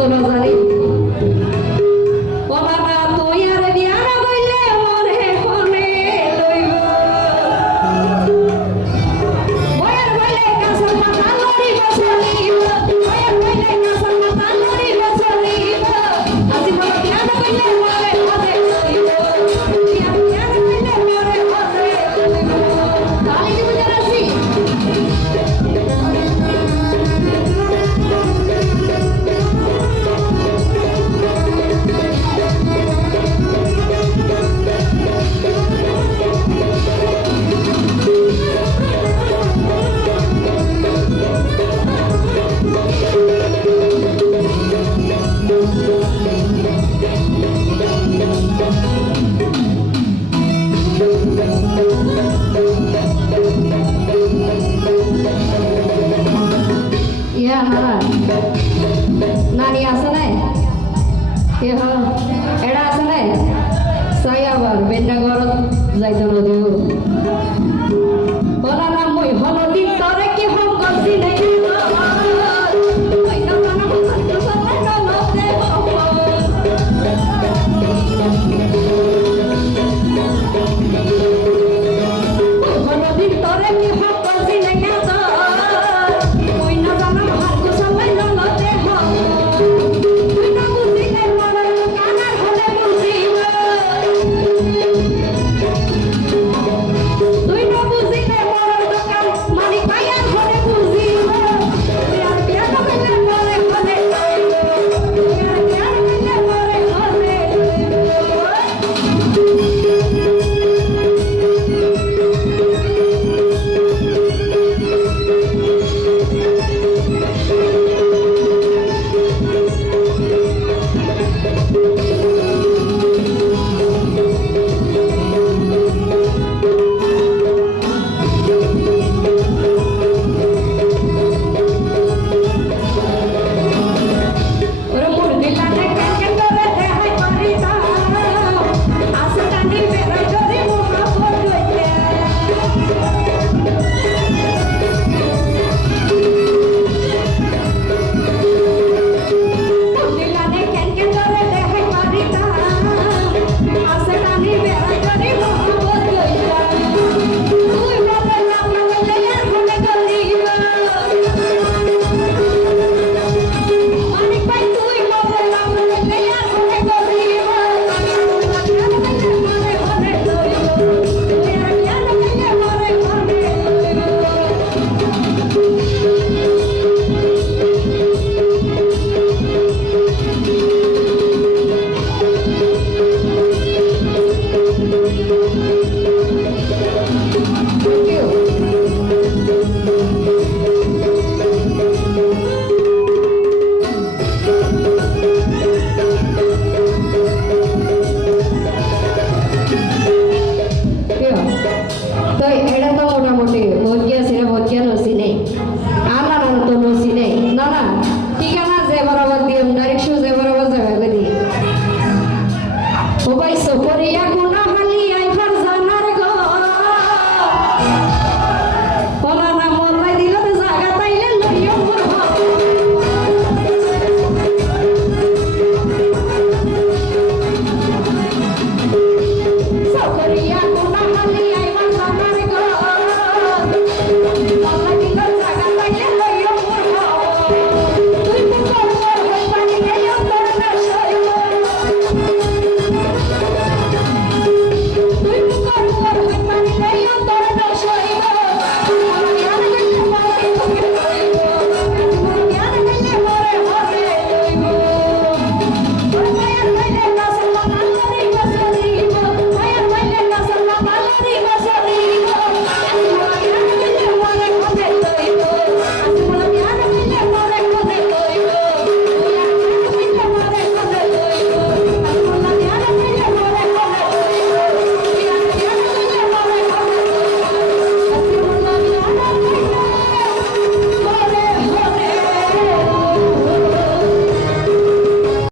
তো না জানি ও বাবা তুই আর বিয়া না কইলে মরে হনে লইব বয়ার বইলে কাসর মাথা লড়ি বসলিব বয়ার বইলে কাসর মাথা লড়ি বসলিব আজি বড় বিয়া না কইলে মরে হনে লইব বিয়া না কইলে মরে হনে লইব তালি দিব জানাসি Ya, nani asal ya, era asal saya baru benda gorot zaitun itu. Bola namui holo dinta